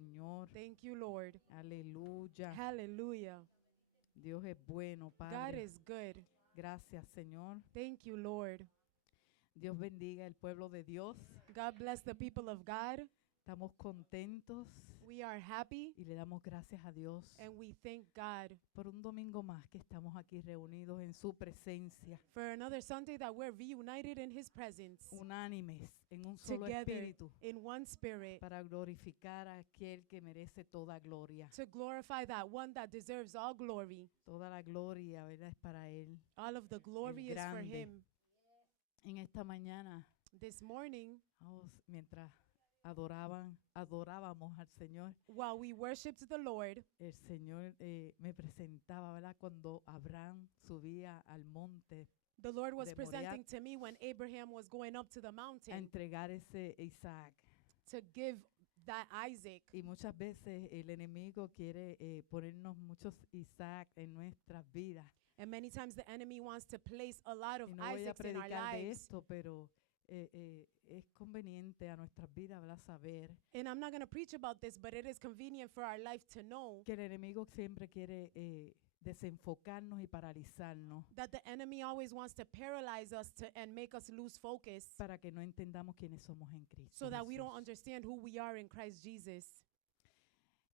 Señor. Thank you, Lord. Aleluya. Hallelujah. Dios es bueno, God Padre. is good. Gracias, Señor. Thank you, Lord. Dios bendiga el pueblo de Dios. God bless the people of God. Estamos contentos We are happy y le damos gracias a Dios and we thank God por un domingo más que estamos aquí reunidos en su presencia, for another Sunday that we're reunited in His presence, unánimes, en un solo together espíritu, in one spirit, para glorificar a aquel que merece toda gloria. to glorify that one that deserves all glory. Toda la gloria, ¿verdad?, es para Él. All of the glory is for grande. Him. En esta mañana, This morning, mientras adorábamos al Señor, while we worshiped the Lord, el Señor me presentaba, ¿verdad?, cuando Abraham subía al monte the Lord was de presenting Moriah to me when Abraham was going up to the a mountain entregar ese Isaac. to give that Isaac. Y muchas veces el enemigo quiere ponernos muchos Isaac en nuestras vidas. And many times the enemy wants to place a lot of Y no voy a Isaacs in our predicar de lives. esto, pero es conveniente a nuestras vidas, ¿verdad?, saber And I'm not going to preach about this, but it is convenient for our life to know que el enemigo siempre quiere desenfocarnos y paralizarnos that the enemy always wants to paralyze us and make us lose focus para que no entendamos quiénes somos en Cristo so that we don't Jesús. understand who we are in Christ Jesus.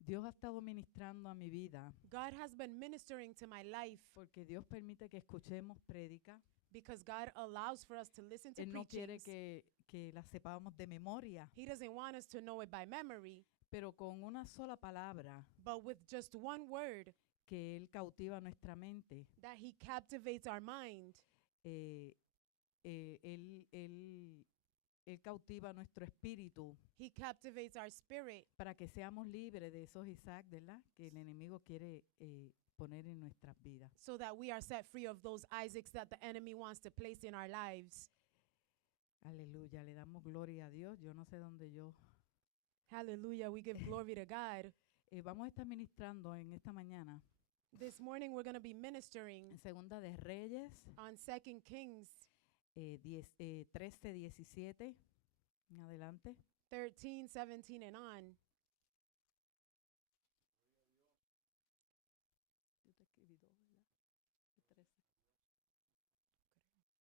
Dios ha estado ministrando a mi vida God has been ministering to my life porque Dios permite que escuchemos prédica. because God allows for us to listen to Él no quiere preachings. que las sepamos de memoria, He doesn't want us to know it by memory, pero con una sola palabra but with just one word que Él cautiva nuestra mente, that He captivates our mind. eh, Él cautiva nuestro espíritu He captivates our spirit para que seamos libres de esos Isaac, ¿verdad?, que el enemigo quiere poner en nuestras vidas. so that we are set free of those Isaacs that the enemy wants to place in our lives. Aleluya, le damos gloria a Dios. Yo no sé dónde yo. Hallelujah. We give glory to God. Vamos a estar ministrando en esta mañana This morning we're going to be ministering en Segunda de Reyes on 2 Kings 13, 17 en adelante. 13, 17 and on. Yo te escribí dos, ¿verdad?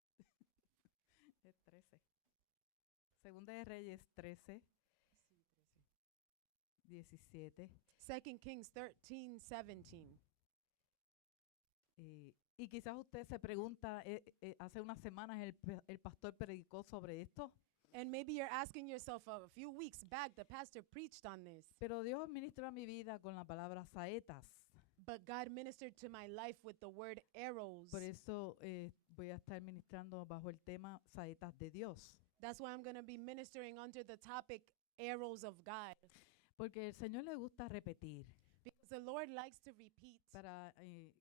13. Es 13. Segunda de Reyes 13, 17. 2 Kings 13, 17. Y quizás usted se pregunta, hace unas semanas el pastor predicó sobre esto, And maybe you're asking yourself, a few weeks back, the pastor preached on this. pero Dios ministró a mi vida con la palabra saetas. But God ministered to my life with the word arrows. Por eso voy a estar ministrando bajo el tema saetas de Dios. That's why I'm going to be ministering under the topic arrows of God. Porque el Señor le gusta repetir Because the Lord likes to repeat para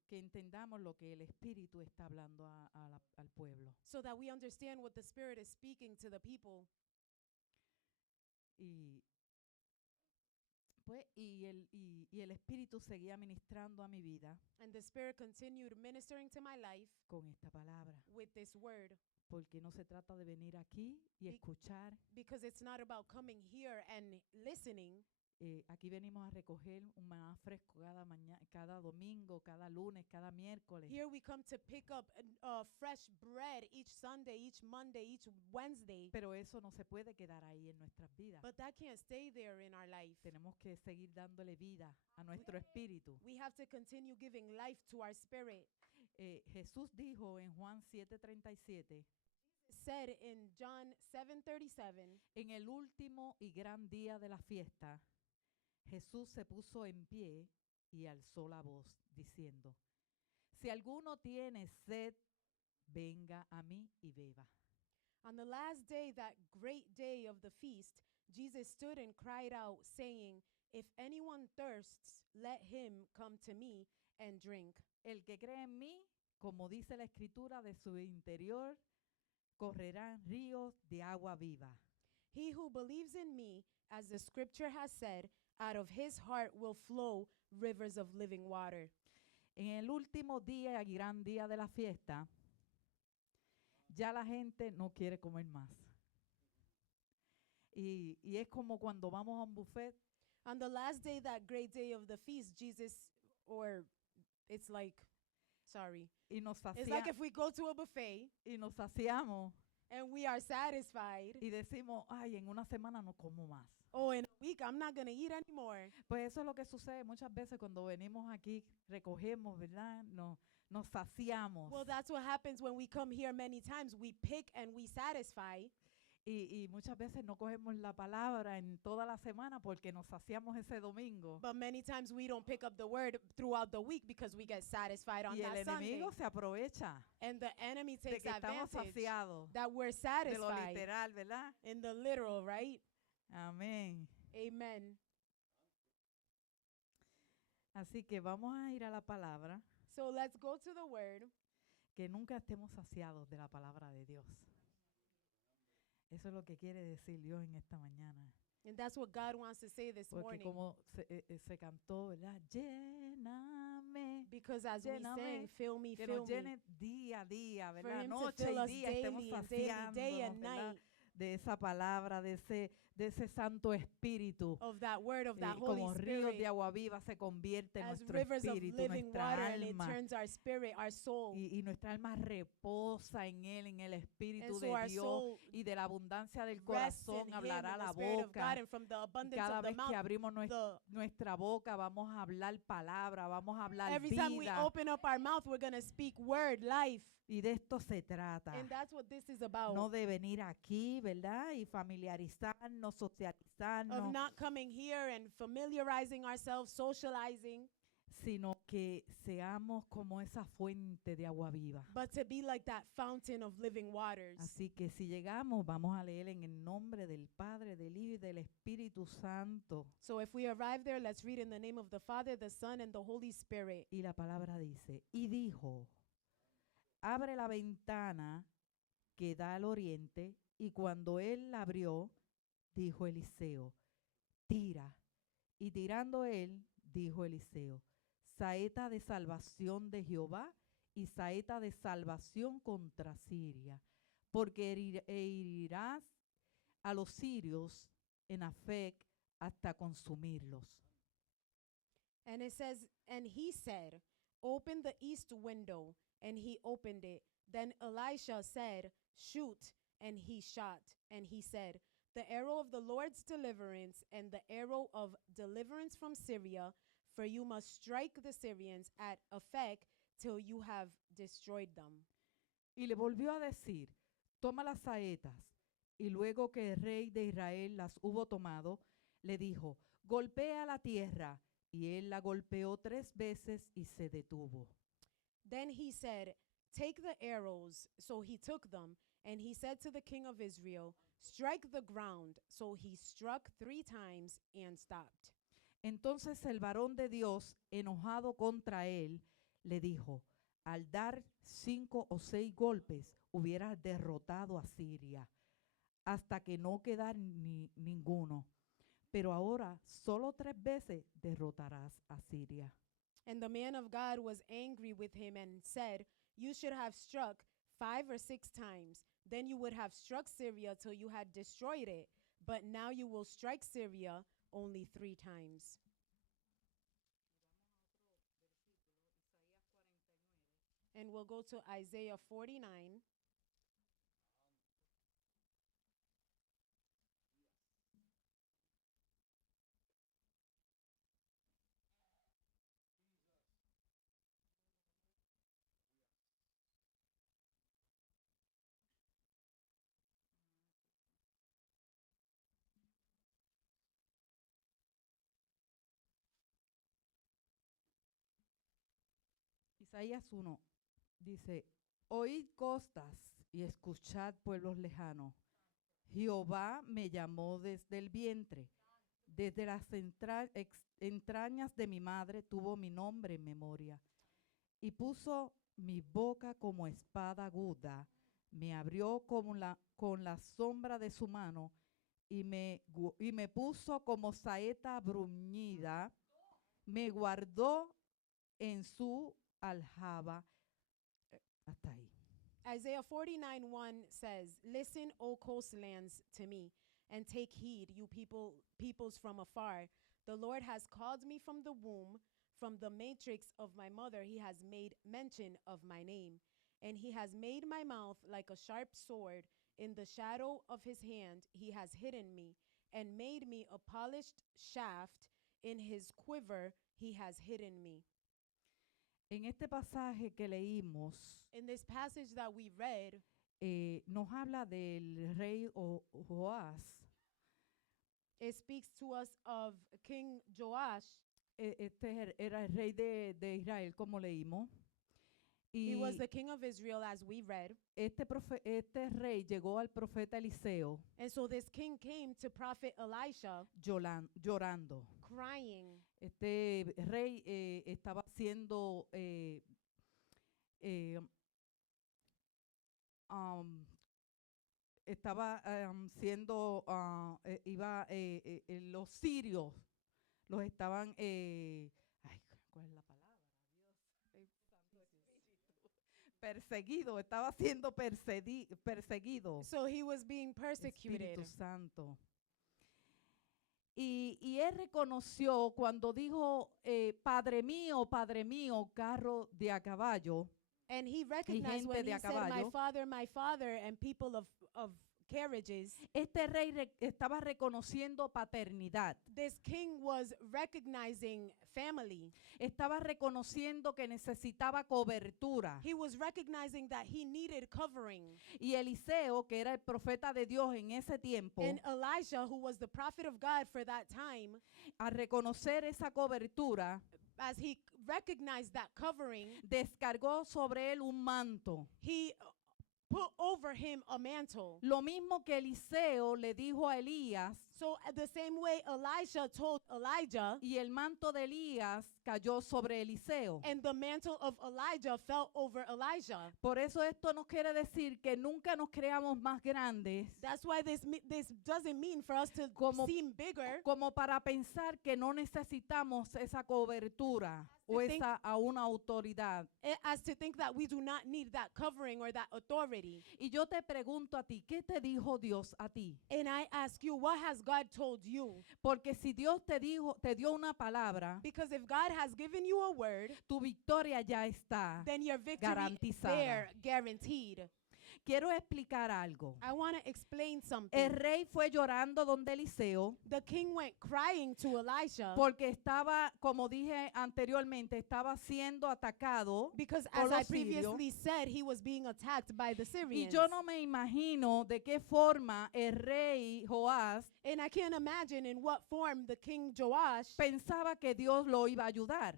que entendamos lo que el Espíritu está hablando al pueblo. so that we understand what the Spirit is speaking to the people. Y el Espíritu seguía ministrando a mi vida And the Spirit continued ministering to my life con esta palabra. with this word. Porque no se trata de venir aquí y Be- escuchar. Because it's not about coming here and listening. Aquí venimos a recoger un maná fresco cada mañana, cada domingo, cada lunes, cada miércoles. Here we come to pick up fresh bread each Sunday, each Monday, each Wednesday. Pero eso no se puede quedar ahí en nuestras vidas. But that can't stay there in our life. Tenemos que seguir dándole vida a nuestro espíritu. We have to continue giving life to our spirit. Jesús dijo en Juan 7:37, Said in John 7:37, en el último y gran día de la fiesta, Jesús se puso en pie y alzó la voz, diciendo, si alguno tiene sed, venga a mí y beba. on the last day, that great day of the feast, Jesus stood and cried out, saying, if anyone thirsts, let him come to me and drink. El que cree en mí, como dice la Escritura, de su interior correrán ríos de agua viva. He who believes in me, as the scripture has said, out of his heart will flow rivers of living water. En el último día y gran día de la fiesta, ya la gente no quiere comer más. Y es como cuando vamos a un buffet On the last day, that great day of the feast, Jesus, or it's like, sorry, y nos, it's like if we go to a buffet y nos saciamos and we are satisfied. y decimos, ay, en una semana no como más. Oh, in a week, I'm not going to eat anymore. Pues eso es lo que sucede muchas veces cuando venimos aquí, recogemos, ¿verdad? Nos saciamos. Well, that's what happens when we come here many times. We pick and we satisfy. Y muchas veces no cogemos la palabra en toda la semana porque nos saciamos ese domingo. But many times we don't pick up the word throughout the week because we get satisfied on Y el that Sunday. enemigo se aprovecha And the enemy de takes que estamos advantage saciados, that we're de lo satisfied literal, ¿verdad? in the literal, right? Amén. Amen. Así que vamos a ir a la palabra, So let's go to the word. que nunca estemos saciados de la palabra de Dios. Eso es lo que quiere decir Dios en esta mañana. And that's what God wants to say this Porque morning. como se cantó, ¿verdad? Lléname. Because as we Lléname, sang, fill me, Que fill nos me. llene día a día, For ¿verdad? him to Noche fill y us día estemos daily and daily, day and saciándonos, ¿verdad? night De esa palabra, de ese Santo Espíritu. of that word, of that Como Holy ríos de Spirit. agua viva se convierte en As nuestro rivers of espíritu, living nuestra water, and it alma. turns our spirit, our soul. Y nuestra alma reposa en Él, en el And Espíritu so de our Dios. soul Y de la abundancia del rests in corazón Him, hablará in la the Spirit of boca. God, and from the Y abundance cada of the vez mouth, que abrimos the nuestra boca, vamos a hablar palabra, vamos a hablar every time we vida. open up our mouth, we're going to speak word, life. Y de esto se trata. And that's what this is about. No de venir aquí, ¿verdad? Y familiarizarnos, Of socializarnos, not coming here and familiarizing ourselves, socializing, sino que seamos como esa fuente de agua viva. but to be like that fountain of living waters. Así que si llegamos, vamos a leer en el nombre del Padre, del Hijo y del Espíritu Santo. So if we arrive there, let's read in the name of the Father, the Son, and the Holy Spirit. Y la palabra dice, y dijo, abre la ventana que da al oriente, y cuando él la abrió, dijo Eliseo, tira. Y tirando él, dijo Eliseo, saeta de salvación de Jehová y saeta de salvación contra Siria, porque herirás a los sirios en Afec hasta consumirlos. And it says, and he said, open the east window. And he opened it. Then Elisha said, shoot. And he shot. And he said, the arrow of the Lord's deliverance and the arrow of deliverance from Syria, for you must strike the Syrians at Aphek till you have destroyed them. Y le volvió a decir, toma las saetas. Y luego que el rey de Israel las hubo tomado, le dijo, golpea la tierra. Y él la golpeó 3 veces y se detuvo. Then he said, take the arrows. So he took them. And he said to the king of Israel, strike the ground. So he struck 3 times and stopped. Entonces el varón de Dios, enojado contra él, le dijo, al dar 5 o 6 golpes, hubieras derrotado a Siria, hasta que no quedara ninguno. Pero ahora solo 3 veces derrotarás a Siria. And the man of God was angry with him and said, you should have struck 5 or 6 times. Then you would have struck Syria till you had destroyed it. But now you will strike Syria only 3 times. And we'll go to Isaiah 49. Isaías 1 dice, oíd costas y escuchad pueblos lejanos. Jehová me llamó desde el vientre, desde las entrañas de mi madre tuvo mi nombre en memoria. Y puso mi boca como espada aguda, me abrió con la sombra de su mano y me puso como saeta bruñida, me guardó en su aljaba. Hasta ahí. Isaiah 49:1 says, listen, O coastlands, to me, and take heed, you peoples from afar. The Lord has called me from the womb, from the matrix of my mother. He has made mention of my name, and he has made my mouth like a sharp sword. In the shadow of his hand, he has hidden me and made me a polished shaft. In his quiver, he has hidden me. En este pasaje que leímos, In this passage that we read, nos habla del rey Joás. it speaks to us of King Joash. Era el rey de Israel, como leímos. He was Y the king of Israel, as we read. este rey llegó al profeta Eliseo And so this king came to prophet Elisha llorando. crying. Este rey estaba siendo los sirios los estaban ay, ¿cuál es la palabra? Dios, perseguido, estaba siendo perseguido. So he was being persecuted. Espíritu Santo. Y él reconoció cuando dijo, Padre mío, carro de a caballo. And he recognized gente when de he a said, caballo. my father, and people of carriages. Este rey estaba reconociendo paternidad. This king was recognizing family. Estaba reconociendo que necesitaba cobertura. He was recognizing that he needed covering. Y Eliseo, que era el profeta de Dios en ese tiempo, And Elisha, who was the prophet of God for that time, al reconocer esa cobertura, as he recognized that covering, descargó sobre él un manto. he put over him a mantle. Lo mismo que Eliseo le dijo a Elías, So the same way Elisha told Elijah, y el manto de Elías cayó sobre Eliseo. and the mantle of Elijah fell over Elijah. Por eso esto nos quiere decir que nunca nos creamos más grandes That's why this doesn't mean for us to Como- seem bigger, como para pensar que no necesitamos esa cobertura o think- esa a una autoridad. as to think that we do not need that covering or that authority. Y yo te pregunto a ti, ¿qué te dijo Dios a ti? And I ask you, what has God told you? Porque si Dios te dio una palabra, Because if God has given you a word, tu victoria ya está then your victory is garantizada. there, guaranteed. Quiero explicar algo. I want to explain something. El rey fue llorando donde Eliseo The king went crying to Elisha porque estaba, como dije anteriormente, estaba siendo atacado. because, por as I los sirios. previously said, he was being attacked by the Y Syrians. yo no me imagino de qué forma el rey Joás And I can't imagine in what form the king Joash, pensaba que Dios lo iba a ayudar.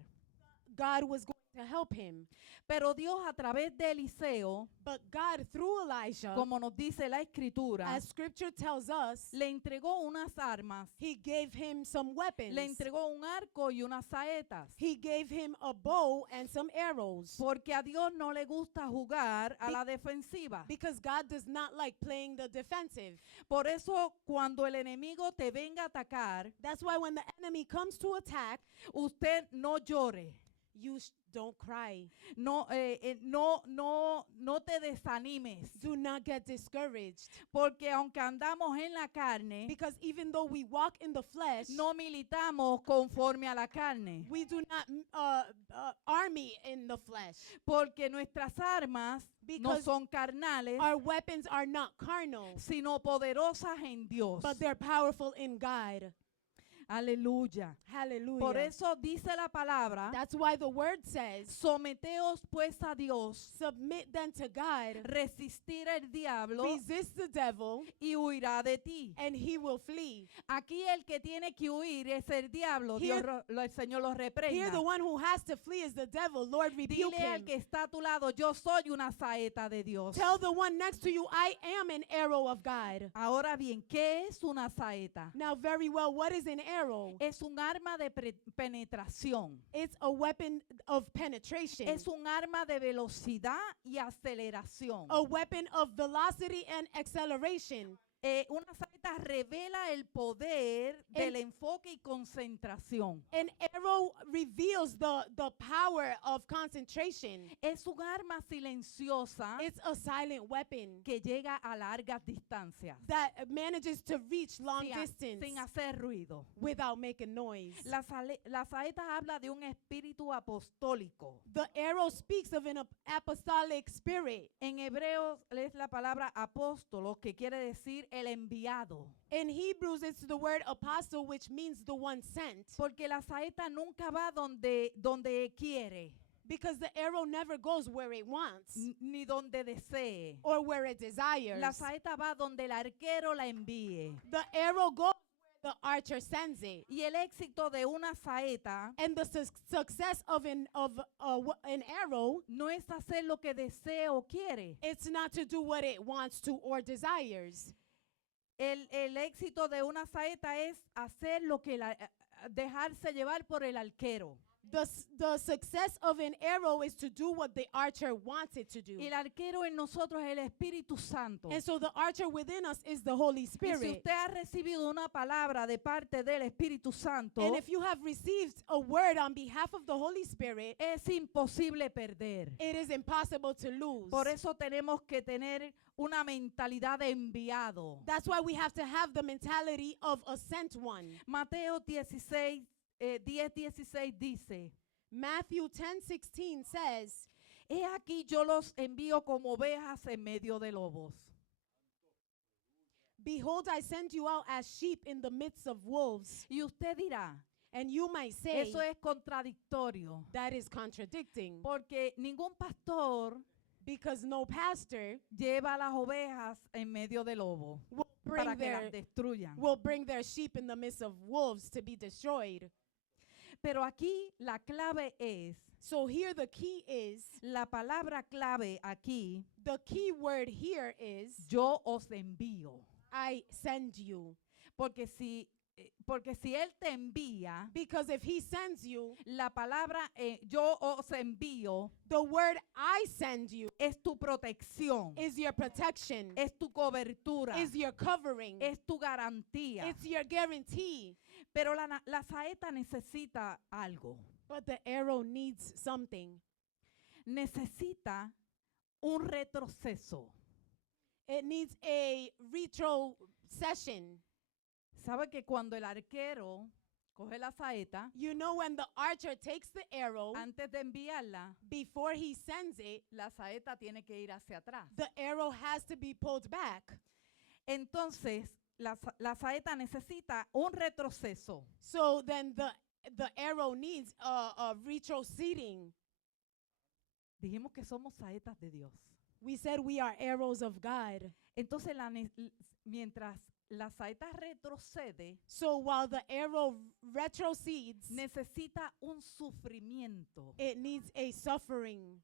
God was going to help him. Pero Dios a través de Eliseo, But God, through Elisha, como nos dice la escritura, as scripture tells us, le entregó unas armas, he gave him some weapons. le entregó un arco y unas saetas. He gave him a bow and some arrows. Porque a Dios no le gusta jugar a Be- la defensiva. Because God does not like playing the defensive. Por eso cuando el enemigo te venga a atacar, That's why when the enemy comes to attack, usted no llore. you don't cry. No te desanimes. Do not get discouraged. Porque aunque andamos en la carne, Because even though we walk in the flesh, no militamos conforme a la carne. we do not army in the flesh. Porque nuestras armas no Because son carnales, our weapons are not carnal, sino poderosas en Dios. but they're powerful in God. Aleluya. Hallelujah. Por eso dice la palabra, That's why the word says, someteos pues a Dios, submit then to God, resistir el diablo resist the devil, y huirá de ti. and he will flee. Aquí el que tiene que huir es el diablo. Here- El Señor lo Here reprenda. the one who has to flee is the devil. Lord, rebuke Dile al him. que está a tu lado, yo soy una saeta de Dios. Tell the one next to you, I am an arrow of God. Ahora bien, ¿qué es una saeta? Now, very well, what is an arrow? Es un arma de penetración. It's a weapon of penetration, Es un arma de velocidad y aceleración. a weapon of velocity and acceleration. Una saeta saeta revela el poder del enfoque y concentración. An arrow reveals the power of concentration. Es un arma silenciosa It's a silent weapon que llega a largas distancias that manages to reach long sin, distance sin hacer ruido. without making noise. La saeta habla de un espíritu apostólico. The arrow speaks of an apostolic spirit. En hebreo es la palabra apóstolo, que quiere decir el enviado. In Hebrews, it's the word apostle, which means the one sent. Porque la saeta nunca va donde quiere, Because the arrow never goes where it wants ni donde desee. or where it desires. La saeta va donde el arquero la envíe. The arrow goes where the archer sends it. Y el éxito de una saeta And the success of an arrow, no es hacer lo que desee o quiere. it's not to do what it wants to or desires. El éxito de una saeta es hacer lo que dejarse llevar por el arquero. The success of an arrow is to do what the archer wants it to do. Y el arquero en nosotros es el Espíritu Santo. And so the archer within us is the Holy Y si Spirit. usted ha recibido una palabra de parte del Espíritu Santo, And if you have received a word on behalf of the Holy Spirit, es imposible perder. it is impossible to lose. Por eso tenemos que tener una mentalidad de enviado. That's why we have to have the mentality of a sent one. Mateo 10:16 dice, Matthew 10:16 says, he aquí yo los envío como ovejas en medio de lobos. "Behold, I send you out as sheep in the midst of wolves." Y usted dirá, And you might say, eso es contradictorio, that is contradicting, porque ningún pastor because no pastor lleva a las ovejas en medio de lobos will para que las destruyan. bring their sheep in the midst of wolves to be destroyed. Pero aquí la clave es, So here the key is, la palabra clave aquí, the key word here is, yo os envío. I send you. Porque si Él te envía, Because if he sends you, la palabra yo os envío the word I send you es tu protección, is your protection, es tu cobertura, is your covering, es tu garantía. it's your guarantee. Pero la saeta necesita algo. But the arrow needs something. Necesita un retroceso. It needs a retrocession. ¿Sabe que cuando el arquero coge la saeta, You know, when the archer takes the arrow, antes de enviarla, before he sends it, la saeta tiene que ir hacia atrás? the arrow has to be pulled back. Entonces, la saeta necesita un retroceso. So then the arrow needs a retroceding. Dijimos que somos saetas de Dios. We said we are arrows of God. Entonces, mientras la saeta retrocede, So while the arrow retrocedes, necesita un sufrimiento, it needs a suffering.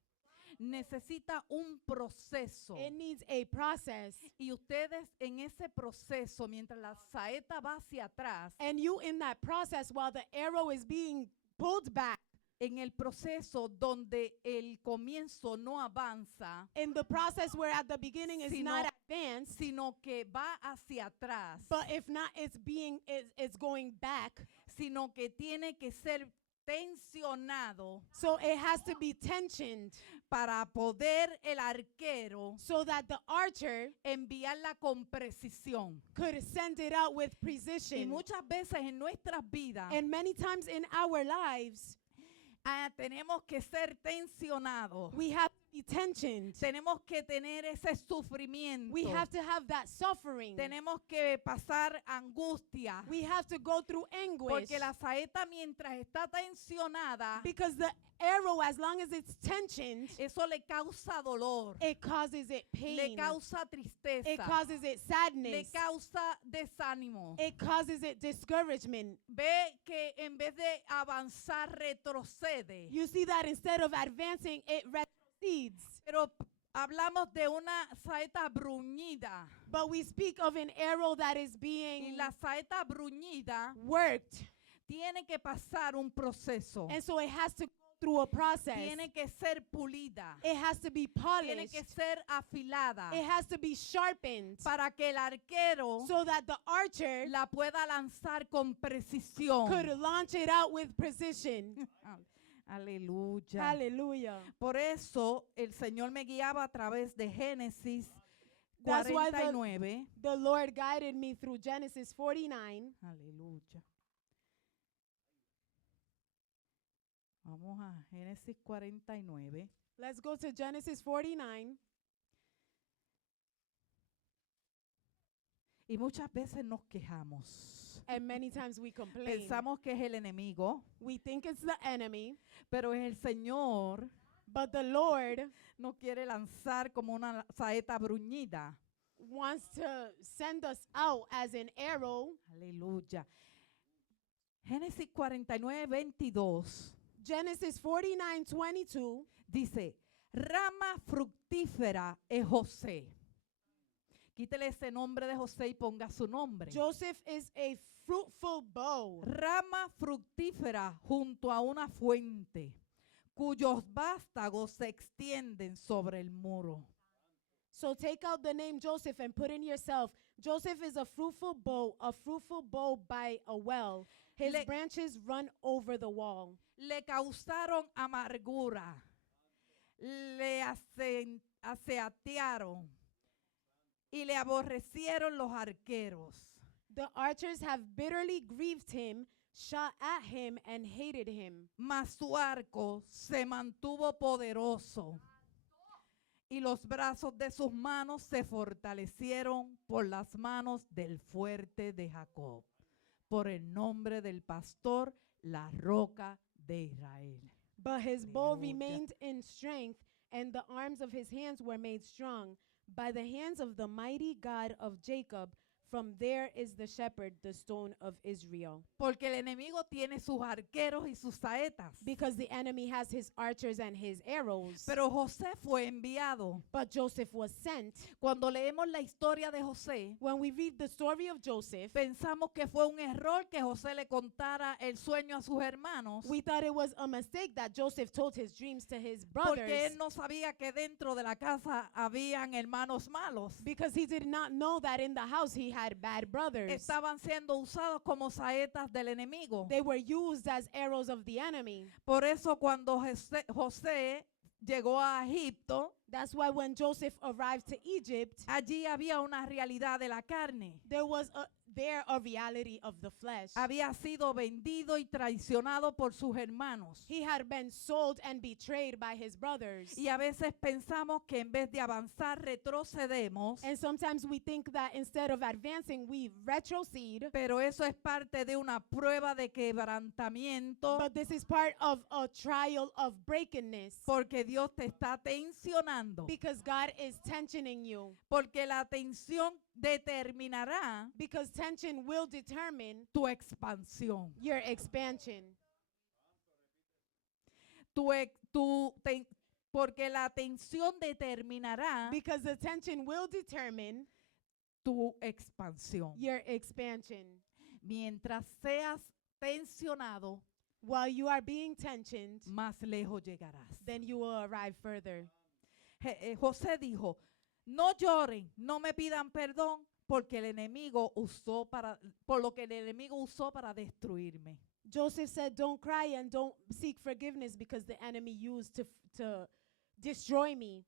necesita un proceso. It needs a process. Y ustedes en ese proceso, mientras la saeta va hacia atrás, And you in that process, while the arrow is being pulled back, en el proceso donde el comienzo no avanza, in the process where at the beginning it's Sino- not advanced, sino que va hacia atrás, but if not, it's going back. sino que tiene que ser tensionado So it has to be tensioned para poder el arquero so that the archer enviarla con precisión. could send it out with Y precision. muchas veces en nuestras vidas And many times in our lives, tenemos que ser tensionados. we have to be tensioned. Tenemos que tener ese sufrimiento. We have to have that suffering. Tenemos que pasar angustia. We have to go through anguish. Porque la saeta mientras está tensionada, Because the arrow, as long as it's tensioned, eso le causa dolor, it causes it pain. le causa tristeza, It causes it le sadness. causa desánimo. It causes it discouragement. Ve que en vez de avanzar retrocede. You see that instead of advancing, it retrocedes. Pero hablamos de una saeta bruñida. But we speak of an arrow that is Y being la saeta bruñida worked. tiene que pasar un proceso. And so it has to go through a process. tiene que ser pulida, It has to be tiene polished. que ser afilada It has to be sharpened para que el arquero so that the archer la pueda lanzar con precisión. could launch it out with precision. Aleluya. Hallelujah. Por eso el Señor me guiaba a través de Génesis That's why 49. The Lord guided me through Genesis 49. Aleluya. Vamos a Génesis 49. Let's go to Genesis 49. Y muchas veces nos quejamos. And many times we complain. Pensamos que es el enemigo, We think it's the enemy, pero es el Señor. but the Lord No quiere lanzar como una saeta bruñida. wants to send us out as an arrow. Aleluya. Génesis 49, 22 Genesis 49:22 dice, rama fructífera es José. Quítele ese nombre de José y ponga su nombre. Joseph is a fruitful bow, Rama fructífera junto a una fuente, cuyos vástagos se extienden sobre el muro. so take out the name Joseph and put in yourself. Joseph is a fruitful bow by a well. His Le- branches run over the wall. Le causaron amargura, le aseatearon y le aborrecieron los arqueros. The archers have bitterly grieved him, shot at him, and hated him. Mas su arco se mantuvo poderoso y los brazos de sus manos se fortalecieron por las manos del fuerte de Jacob, por el nombre del pastor, la roca de Israel. But his bow Hallelujah. remained in strength, and the arms of his hands were made strong by the hands of the mighty God of Jacob. From there is the shepherd, the stone of Israel. Porque el enemigo tiene sus arqueros y sus saetas. Because the enemy has his archers and his arrows. Pero José fue enviado. But Joseph was sent. Cuando leemos la historia de José, When we read the story of Joseph, pensamos que fue un error que José le contara el sueño a sus hermanos, we thought it was a mistake that Joseph told his dreams to his porque brothers, él no sabía que dentro de la casa habían hermanos malos. because he did not know that in the house he had bad brothers. Estaban siendo usados como saetas del enemigo. They were used as arrows of the enemy. Por eso cuando José llegó a Egipto, That's why when Joseph arrived to Egypt, allí había una realidad de la carne. there was a reality of the flesh. Había sido vendido y traicionado por sus hermanos. He had been sold and betrayed by his brothers. Y a veces pensamos que en vez de avanzar retrocedemos, And sometimes we think that instead of advancing, we retrocede. pero eso es parte de una prueba de quebrantamiento, But this is part of a trial of brokenness. porque Dios te está tensionando, Because God is tensioning you. porque la tensión determinará Because tension will determine tu expansión. your expansion. Porque la tensión determinará Because the tension will determine tu expansión. your expansion. Mientras seas tensionado, While you are being tensioned, más lejos llegarás. then you will arrive further. José dijo, no lloren, no me pidan perdón porque el enemigo por lo que el enemigo usó para destruirme. Joseph said, don't cry and don't seek forgiveness because the enemy used to destroy me.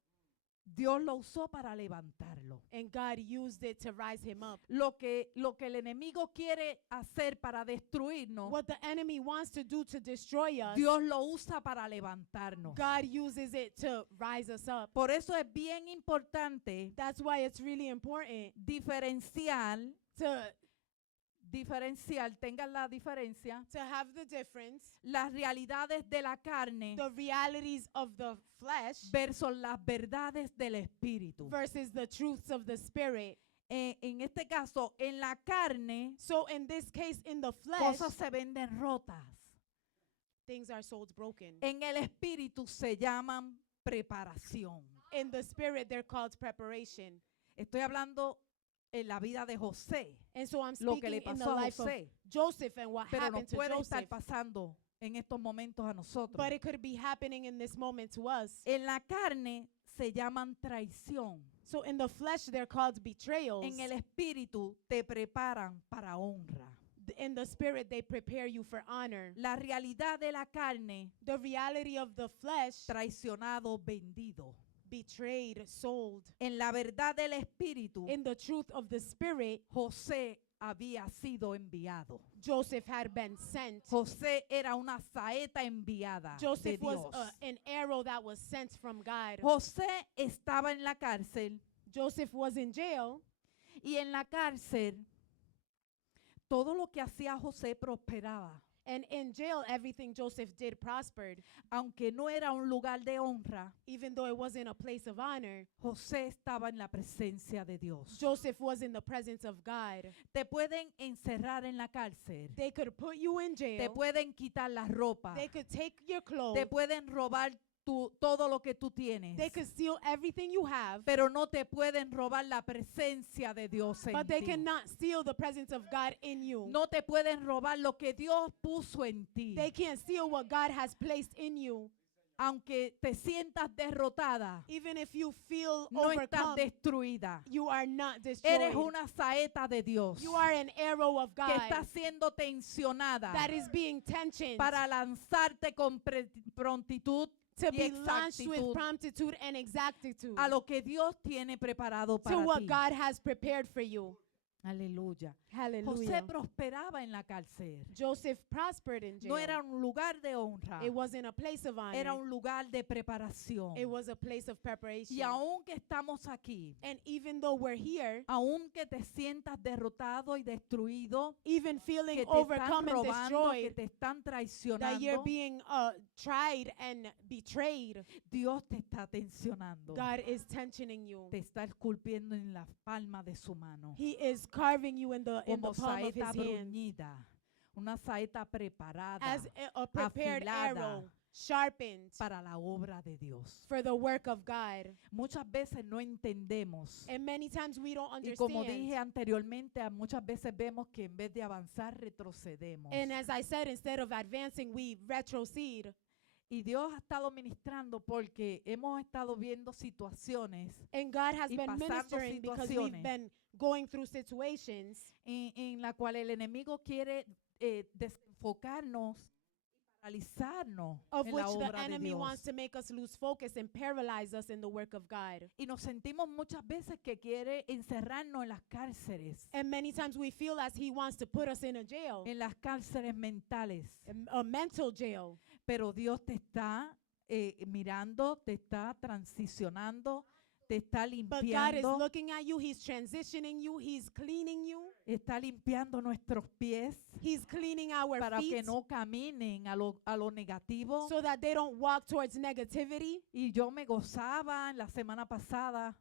Dios lo usó para levantarlo. And God used it to rise him up. Lo que el enemigo quiere hacer para destruirnos, What the enemy wants to do to destroy us, Dios lo usa para levantarnos. God uses it to rise us up. Por eso es bien importante That's why it's really important tengan la diferencia, to have the difference, las realidades de la carne the realities of the flesh versus las verdades del espíritu. versus the truths of the spirit. En este caso, en la carne, So in this case, in the flesh, cosas se venden rotas. things are sold broken. En el espíritu se llaman preparación. In the spirit, they're called preparation. Estoy hablando en la vida de José, And so I'm lo que le speaking in the pasó a life of José, Joseph and what pero nos happened to puede estar Joseph. pasando en estos momentos a nosotros. But it could be happening in this moment to us. En la carne se llaman traición. So in the flesh, they're called betrayals. En el espíritu te preparan para honra. In the spirit, they prepare you for honor. La realidad de la carne, The reality of the flesh, traicionado, vendido. betrayed, sold. En la verdad del espíritu, In the truth of the spirit, José había sido enviado. Joseph had been sent. José era una saeta enviada de Joseph was Dios. an arrow that was sent from God. José estaba en la cárcel Joseph was in jail, y en la cárcel todo lo que hacía José prosperaba. and in jail, everything Joseph did prospered. Aunque no era un lugar de honra, Even though it wasn't a place of honor, José estaba en la presencia de Dios. Joseph was in the presence of God. Te pueden encerrar en la cárcel. They could put you in Te jail. pueden quitar la ropa. They could take your clothes. Te pueden robar todo lo que tú tienes. They could steal everything you have. Pero no te pueden robar la presencia de Dios en But they ti. cannot steal the presence of God in you. No te pueden robar lo que Dios puso en ti. They can't steal what God has placed in you. Aunque te sientas derrotada, Even if you feel no estás overcome, destruida. you are not destroyed. Eres una saeta de Dios You are an arrow of que God está siendo tensionada that is being tensioned para lanzarte con prontitud to y be launched with exactitud promptitude and exactitude a lo que Dios tiene preparado to para what ti. God has prepared for you. Aleluya. José Hallelujah. prosperaba en la cárcel. Joseph prospered in jail. No era un lugar de honra, It wasn't a place of honor. era un lugar de preparación. It was a place of preparation. Y aunque estamos aquí, And even though we're here, aunque te sientas derrotado y destruido, even feeling que te están overcome and robando, que destroyed, te están that you're traicionando, being tried and betrayed, Dios te está tensionando. God is tensioning you. Te está esculpiendo en la palma de su mano. He is carving you in the Como palm of his saeta hand bruñida, una saeta preparada as a prepared afilada arrow, sharpened para la obra de Dios. for the work of God. Muchas veces no entendemos. And many times we don't Y como understand. dije anteriormente, muchas veces vemos que en vez de avanzar, retrocedemos. And as I said, instead of advancing, we retrocede. Y Dios ha estado ministrando porque hemos estado viendo situaciones And God has Y been pasando ministering because situaciones. we've been going through situations en la cual el enemigo quiere desenfocarnos y paralizarnos of en which la the obra de enemy Dios. wants to make us lose focus and paralyze us in the work of God. Y nos sentimos muchas veces que quiere encerrarnos en las cárceles, And many times we feel as he wants to put us in a jail, en las cárceles mentales. a mental jail. Pero Dios te está mirando, te está transicionando, te está But God is limpiando, looking at you, he's transitioning you, he's cleaning you, está limpiando nuestros pies he's cleaning our para que feet no caminen a lo negativo. so that they don't walk towards negativity. Y yo me gozaba en la semana pasada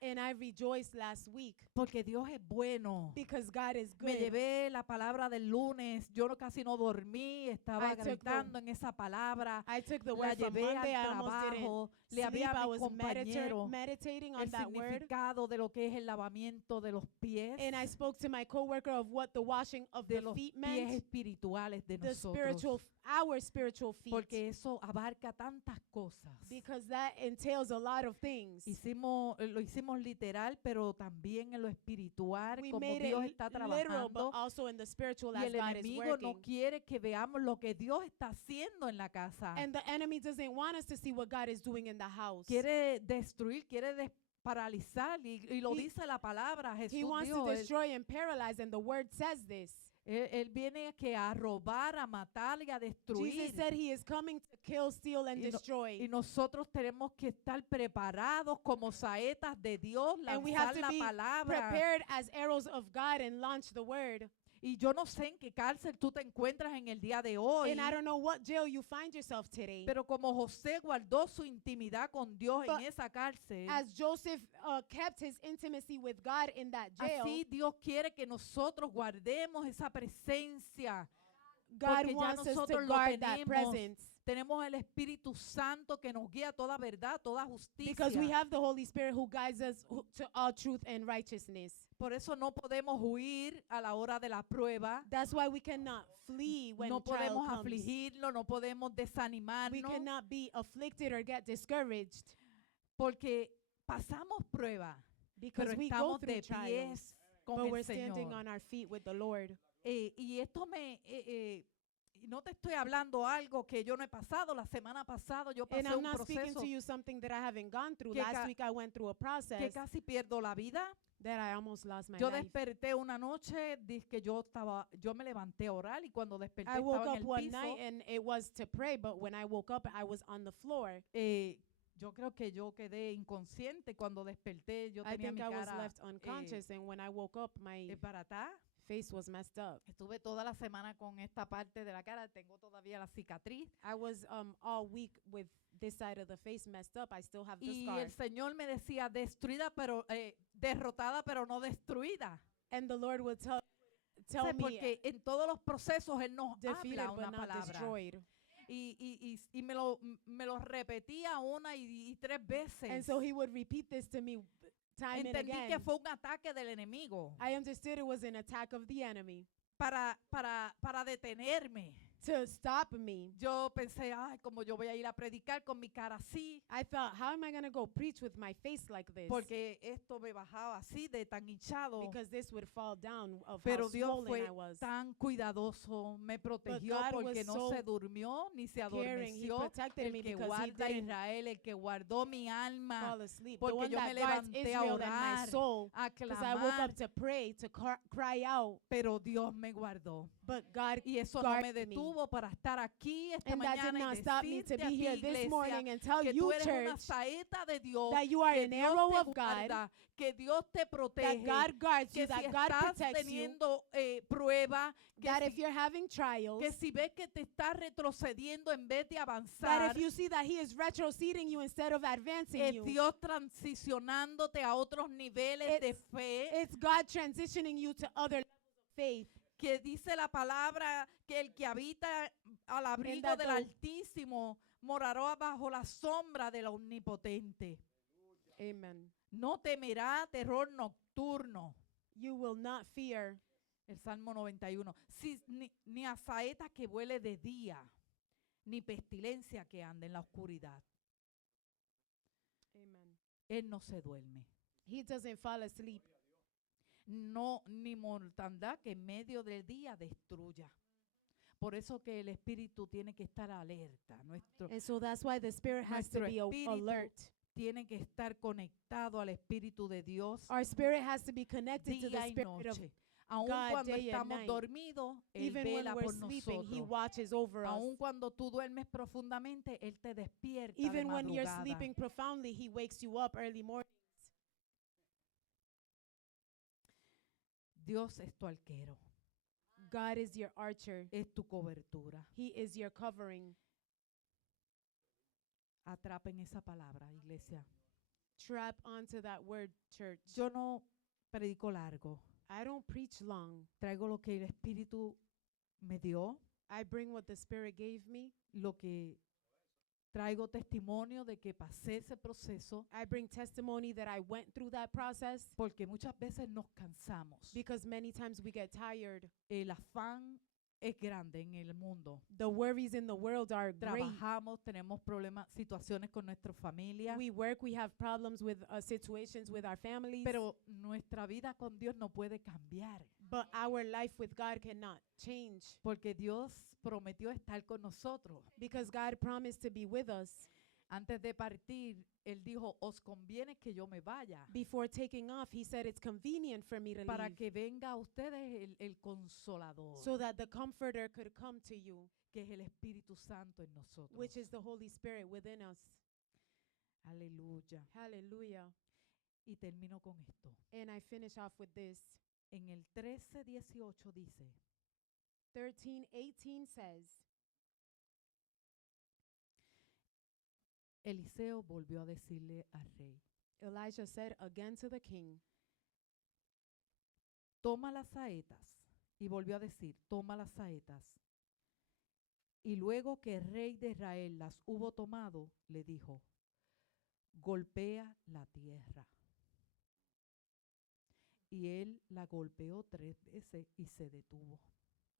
And I rejoiced last week porque Dios es bueno. because God is Me good. llevé la palabra del lunes, yo casi no dormí, estaba I took gritando en esa palabra, I took the la word from llevé Monday, I al almost didn't trabajo, le sleep. hablé a I mis was compañeros meditating on el that word. significado de lo que es el lavamiento de los pies, And I spoke to my coworker of what the washing of de the los feet pies meant, espirituales de the nosotros, our spiritual feet, porque eso abarca tantas cosas. because that entails a lot of things. Lo hicimos literal, pero también en lo espiritual, We como made Dios it está literal, but trabajando. also in the spiritual Y as el God is enemigo working. no quiere que veamos lo que Dios está haciendo en la casa. And the enemy doesn't want us to see what God is doing in the house. Quiere destruir, quiere paralizar. Y lo He- dice la palabra. He Jesús wants dijo, to destroy and paralyze, and the word says this. él viene a robar, a matar y a destruir. Jesus said he is coming to kill, steal, and Y destroy. nosotros tenemos que estar preparados como saetas de Dios, And we have lanzar to la be palabra. prepared as arrows of God and launch the word. Y yo no sé en qué cárcel tú te encuentras en el día de hoy. And I don't know what jail you find yourself today. Pero como José guardó su intimidad con Dios But en esa cárcel, As Joseph kept his intimacy with God in that jail, así Dios quiere que nosotros guardemos esa presencia. God porque ya wants us to nosotros lo guard that tenemos. presence Tenemos el Espíritu Santo que nos guía a toda verdad, toda justicia. Because we have the Holy Spirit who guides us to all truth and righteousness. Por eso no podemos huir a la hora de la prueba. That's why we cannot flee when No trial podemos comes. afligirlo, no podemos We desanimarnos, cannot be afflicted or get discouraged porque pasamos prueba, because pero we go estamos through de trials. pies con But we're el standing Señor. on our feet with the Lord. Y esto no te estoy hablando algo que yo no he pasado. La semana pasada yo And pasé I'm un not speaking proceso to you something that I haven't gone through. que Last week I went through a que process casi pierdo la vida. that I almost lost my Yo life. desperté una noche, que yo me levanté a orar y cuando desperté I woke estaba up en el one piso. night and it was to pray, but when I woke up, I was on the floor. Yo creo que yo quedé inconsciente cuando desperté. Yo I tenía think mi I was cara left unconscious, and when I woke up, my desbaratada. face was messed up. Estuve toda la semana con esta parte de la cara. Tengo todavía la cicatriz. I was all week with this side of the face messed up. I still have the Y scar. el Señor me decía, destruida, pero derrotada, pero no destruida. And the Lord would tell O sea, me porque en todos los procesos Él nos defeated habla but una not palabra. destroyed. Y me lo repetía una y tres veces. And so he would repeat this to me time and Entendí que again. fue un ataque del enemigo I understood it was an attack of the enemy para detenerme. to stop me. Yo pensé, ay, como yo voy a ir a predicar con mi cara así, I thought, how am I going to go preach with my face like this? porque esto me bajaba así de tan hinchado. Because this would fall down of Pero how Dios swollen fue I was. tan cuidadoso, me protegió God porque was no so se durmió ni se caring. He adormeció. protected El me que because he guarda a didn't Israel, el que guardó mi alma, fall asleep. The porque one yo that me guards levanté a Israel and my orar, soul. a Because I woke clamar, up to pray, to cry out. pero Dios me guardó. But God, Y eso no me guarded me. detuvo para estar aquí esta And that did mañana not y stop me to decirte a be ti, here this iglesia, morning and tell que you, tú eres una church, saeta de Dios, that you are que an Dios arrow te of God, guarda, que Dios te that protege, God guards you, que si that God estás protects you, teniendo prueba, que that si, if you're having trials, que si ves que te estás retrocediendo en vez de that avanzar, if you see that He is retroceding you instead of advancing es you, Dios transicionándote a otros niveles de fe, it's God transitioning you to other levels of faith. que dice la palabra que el que habita al abrigo that del the- Altísimo morará bajo la sombra del Omnipotente. Amen. No temerá terror nocturno. You will not fear El Salmo 91. Ni a saeta que vuele de día, ni pestilencia que ande en la oscuridad. Amen. Él no se duerme. He doesn't fall asleep. No, ni mortandad que en medio del día destruya. Por eso que el espíritu tiene que estar alerta. And so that's why the Spirit has to Nuestro be espíritu alert. tiene que estar conectado al Espíritu de Dios Our spirit has to be connected to the día y Spirit of noche. Aun God cuando day and estamos night. dormidos, Él even when vela we're por sleeping. He nosotros. watches over us. Aun cuando tú duermes profundamente, Él te despierta de Even when you're madrugada. sleeping profoundly, He wakes you up early morning. Dios es tu arquero, God is your archer. es tu cobertura. He is your covering. Atrapen esa palabra, iglesia. Trap onto that word, church. Yo no predico largo. I don't preach long. Traigo lo que el Espíritu me dio, I bring what the Spirit gave me. lo que traigo testimonio de que pasé ese proceso, I bring testimony that I went through that process porque muchas veces nos cansamos. because many times we get tired. El afán es grande en el mundo. The worries in the world are great. Trabajamos, tenemos problemas, situaciones con nuestra familia, We work, we have problems with situations with our families. pero nuestra vida con Dios no puede cambiar, But our life with God cannot change porque Dios prometió estar con nosotros. because God promised to be with us. Antes de partir, Él dijo, os conviene que yo me vaya, Before taking off, He said it's convenient for me to para leave que venga a ustedes el consolador, so that the Comforter could come to you, que es el Espíritu Santo en nosotros. which is the Holy Spirit within us. Aleluya. Hallelujah. Y termino con esto. And I finish off with this. En el 13:18 dice, 13:18 says, Eliseo volvió a decirle al rey, Elijah said again to the king, toma las saetas. Y volvió a decir, toma las saetas Y luego que el rey de Israel las hubo tomado, le dijo, golpea la tierra. Y él la golpeó 3 veces y se detuvo.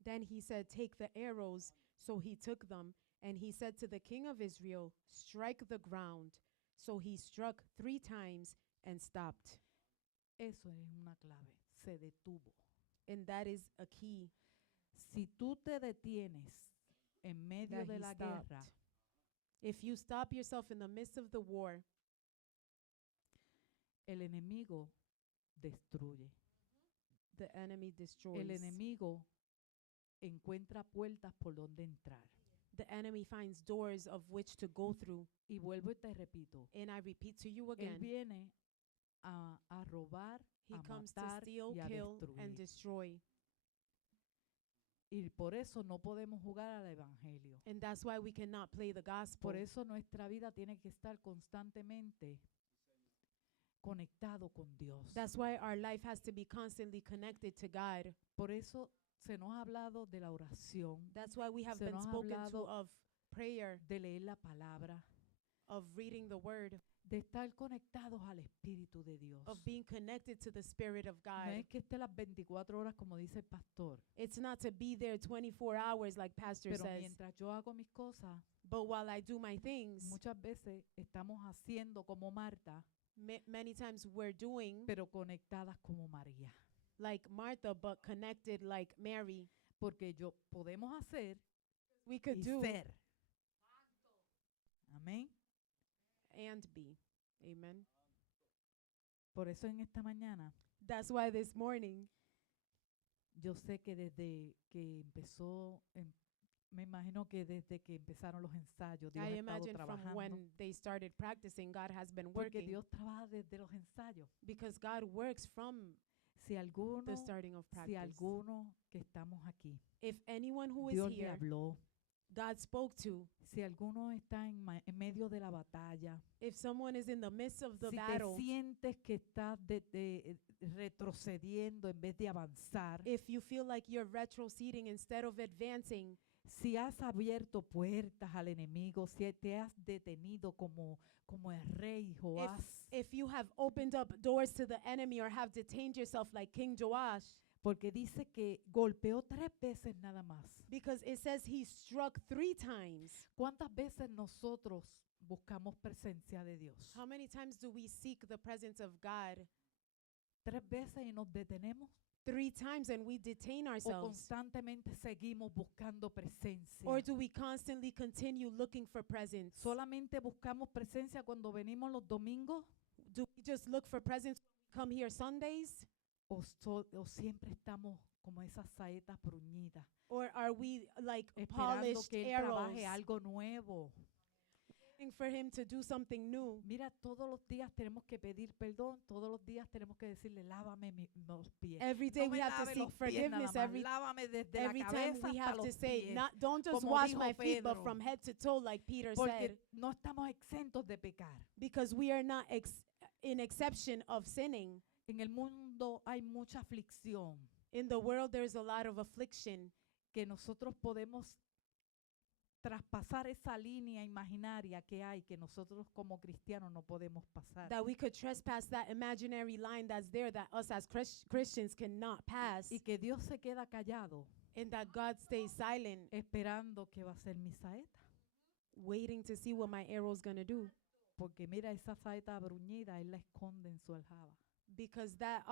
Then he said, take the arrows. So he took them. And he said to the king of Israel, strike the ground. So he struck 3 times and stopped. Eso es una clave, se detuvo. And that is a key. Si tú te detienes en medio That de he la stopped. guerra, If you stop yourself in the midst of the war, el enemigo destruye. the enemy destroys. El enemigo encuentra puertas por donde entrar. The enemy finds doors of which to go through. Y vuelvo y te repito, And I repeat to you él again, viene a robar, he a comes to matar steal, y a kill, destruir. and destroy. Y por eso no podemos jugar al evangelio. And that's why we cannot play the gospel. Por eso nuestra vida tiene que estar constantemente conectado con Dios. That's why our life has to be constantly connected to God. Por eso se nos ha hablado de la oración, That's why we have Se been nos ha spoken to hablado of prayer, de leer la palabra, of reading the word, de estar conectados al Espíritu de Dios. of being connected to the Spirit of No God. es que esté las 24 horas como dice el pastor, It's not to be there 24 hours like Pastor pero says. mientras yo hago mis cosas, But while I do my things, muchas veces estamos haciendo como Marta, many times we're doing pero conectadas como María. like Martha, but connected like Mary. Porque yo podemos hacer We could y do ser. Amén. and be. Amen. Por eso en esta mañana, That's why this morning, yo sé que desde que empezó, me imagino que desde que empezaron los ensayos, Dios I ha estado imagine from trabajando. when they started practicing, God has been Porque working Dios trabaja desde los ensayos. because God works from Si alguno, the starting of si practice. alguno que estamos aquí, If anyone who is Dios le here, habló. God spoke to, Si alguno está en medio de la batalla, if someone is in the midst of the si te battle, sientes que estás retrocediendo en vez de avanzar, if you feel like you're retroceding instead of advancing, si has abierto puertas al enemigo, si te has detenido como el rey Joás, if you have opened up doors to the enemy or have detained yourself like King Joash, porque dice que golpeó 3 veces nada más. because it says he struck 3 times. ¿Cuántas veces nosotros buscamos presencia de Dios? How many times do we seek the presence of God? 3 veces y nos detenemos. 3 times and we detain O ourselves? constantemente seguimos buscando presencia. Or do we constantly continue looking for presence? Solamente buscamos presencia cuando venimos los domingos Do we just look for presence when we come here Sundays? o siempre estamos como esas saetas bruñidas, Or are we like esperando polished que Él arrows, trabaje algo nuevo. waiting for him to do something new? Mira, todos los días tenemos que pedir perdón, todos los días tenemos que decirle, lávame los pies. Every day No me we have to lave seek los pies nada forgiveness. más, Every lávame desde la time cabeza we hasta have los to say, pies. not don't just Como wash dijo my feet, but Pedro. from head to toe, like Peter Porque said, no estamos exentos de pecar. because we are not in exception of sinning. En el mundo hay mucha aflicción In the world, there's a lot of affliction, que nosotros podemos traspasar esa línea imaginaria que hay que nosotros como cristianos no podemos pasar. that we could trespass that imaginary line that's there that us as Christians cannot pass, Y que Dios se queda callado and that God stays silent, esperando que va a ser mi saeta. waiting to see what my arrow's going to do. Porque mira, esa saeta bruñida, Él la esconde en su aljaba. Because that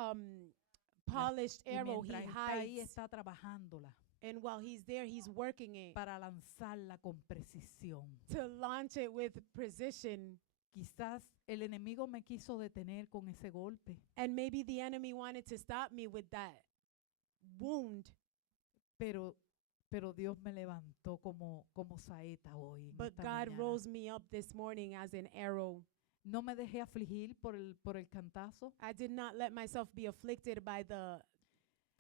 polished Y arrow, he mientras está ahí, hides. está trabajándola And while he's there, he's working it para lanzarla con precisión. to launch it with precision. Quizás el enemigo me quiso detener con ese golpe, And maybe the enemy wanted to stop me with that wound, pero Dios me levantó como saeta hoy. En but esta God mañana. rose me up this morning as an arrow. No me dejé afligir por el cantazo. I did not let myself be afflicted by the.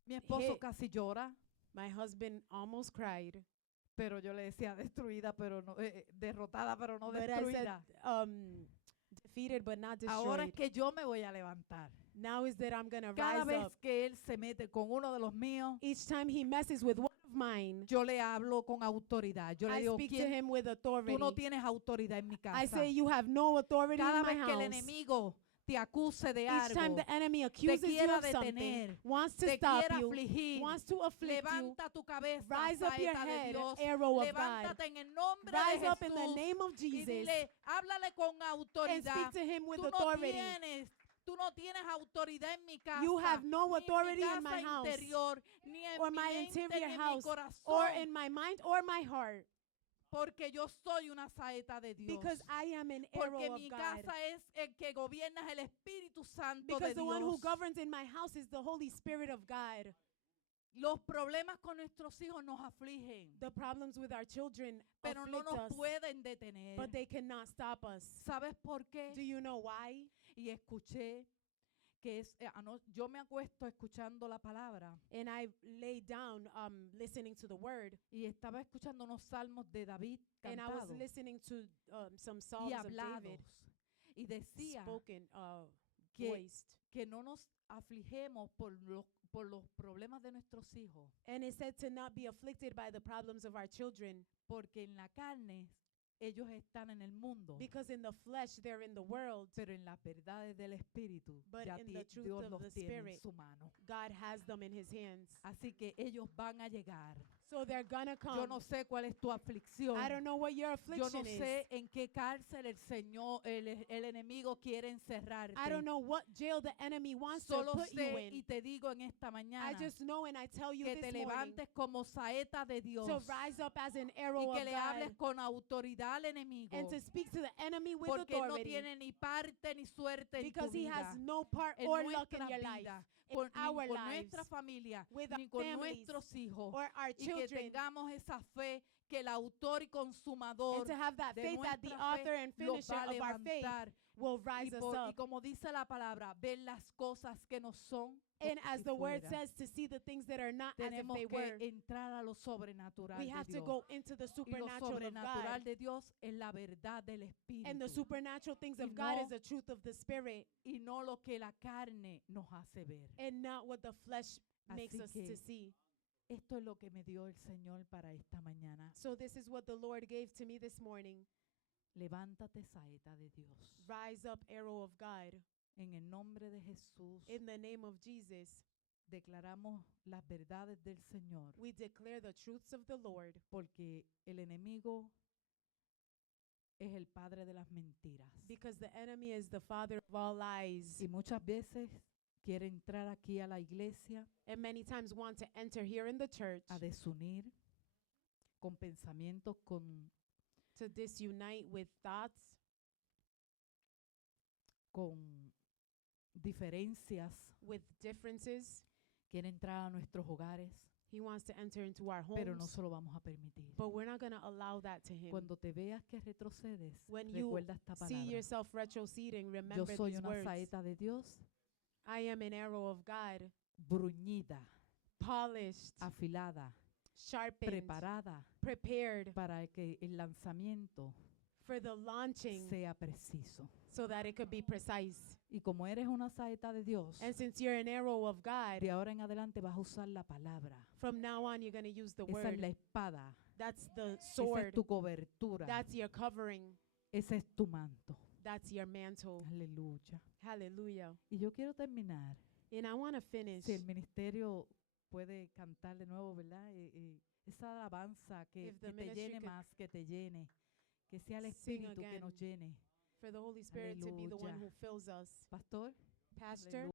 Mi esposo Hit. casi llora, My husband almost cried, pero yo le decía destruida, pero no, derrotada, pero no but I said, destruida. defeated but not Ahora destroyed. es que yo me voy a levantar. Now is that I'm gonna Cada rise vez up. que él se mete con uno de los míos, Each time he messes with one of of mine, yo le hablo con autoridad. Yo le I digo, speak to "¿Quién? him with authority. Tú no tienes autoridad en mi casa." I say, you have no authority Cada in my vez que el house. enemigo te acuse de Each time algo, the enemy te accuses you quiera of something, detener, wants to te stop quiera you, afligir, wants to afflict you, levanta tu cabeza, rise up your saeta de head, Dios. arrow of God. Levántate en el nombre Rise de up in the Jesús name of y Jesus dile, háblale con and autoridad. speak to him with Tú no authority. tienes autoridad en mi casa, You have no ni en authority mi in my casa house, interior, ni en or mi my mente, interior ni en house, mi corazón, or in my mind or my heart, porque yo soy una saeta de Dios. because I am an Porque arrow of mi God. casa es el que gobierna es el Espíritu Santo Because de the one who Dios. governs in my house is the Holy Spirit of God. Los problemas con nuestros hijos nos afligen, The problems with our children pero no afflict nos us, pueden detener. but they cannot stop us. ¿Sabes por qué? Do you know why? Y escuché que yo me acuesto escuchando la palabra And I lay down listening to the word, y estaba escuchando unos salmos de David and I was cantados listening to some y psalms of hablados David, y decía spoken, que, voiced. que no nos afligemos por los problemas de nuestros hijos, And it said to not be afflicted by the problems of our children, porque en la carne ellos están en el mundo, because in the flesh they're in the world, pero en las verdades del Espíritu but ya in the truth Dios of los the tiene en Spirit, su mano. God has them in his hands. Así que ellos van a llegar. So they're gonna come. Yo no sé cuál es tu aflicción. I don't know what your Yo no affliction is. sé en qué cárcel el Señor, el enemigo quiere encerrarte. I don't know what jail the enemy wants to Solo put you sé in. y te digo en esta I mañana just know and I tell you que te this morning levantes como saeta de Dios to rise up as an y arrow que of le God hables con autoridad al enemigo, and to speak to the enemy with porque él no authority, tiene ni parte ni suerte en tu because he vida, has no part en or luck in nuestra your life, vida, in ni our con lives, nuestra familia, with our ni con families, nuestros hijos, or our y que children, tengamos esa fe que el autor y consumador and to have that de faith that the nuestra fe author and los finisher va a of our faith levantar. will Y, rise us y up. como dice la palabra, ver las cosas que no son And como as si the word fueran. says, to see the things that are not as if Tenemos they que were. entrar a lo sobrenatural We de have to Dios. go into the Y lo supernatural of sobrenatural God. de Dios es la verdad del Espíritu And the supernatural things Y of God no- is the truth of the Spirit, y no lo que la carne nos hace ver. and not what the flesh makes Así us que- to see. Esto es lo que me dio el Señor para esta mañana. So this is what the Lord gave to me this morning. Levántate, saeta de Dios. Rise up, arrow of God. En el nombre de Jesús In the name of Jesus, declaramos las verdades del Señor, we declare the truths of the Lord, porque el enemigo es el padre de las mentiras. because the enemy is the father of all lies, Y muchas veces quiere entrar aquí a la iglesia and many times want to enter here in the church a desunir con pensamientos, con to disunite with thoughts, diferencias. with differences. Quiere entrar a nuestros hogares, He wants to enter into our pero no homes, se lo vamos a permitir. but we're not going to allow that to him. Cuando te veas que retrocedes, When you recuerda esta See palabra. yourself retroceding, Yo remember soy these una words. saeta de Dios, I am an arrow of God, bruñida, polished, afilada, sharpened, preparada prepared para que el lanzamiento for the launching sea preciso. so that it could be precise. Y como eres una saeta de Dios, And since you're an arrow of God, de ahora en adelante vas a usar la palabra. from now on you're going to use the Esa es word. la espada. That's the Esa sword. es tu cobertura. That's your covering. Ese es tu manto. That's your mantle. Aleluya. Hallelujah. Y yo quiero terminar. And I want to finish. Si el ministerio puede cantar de nuevo, ¿verdad? Esa alabanza que If the te ministry llene could más, que te llene. Que sea el sing Espíritu que again. nos llene. For the Holy Spirit to be the one Aleluya. who fills us. Pastor. Pastor,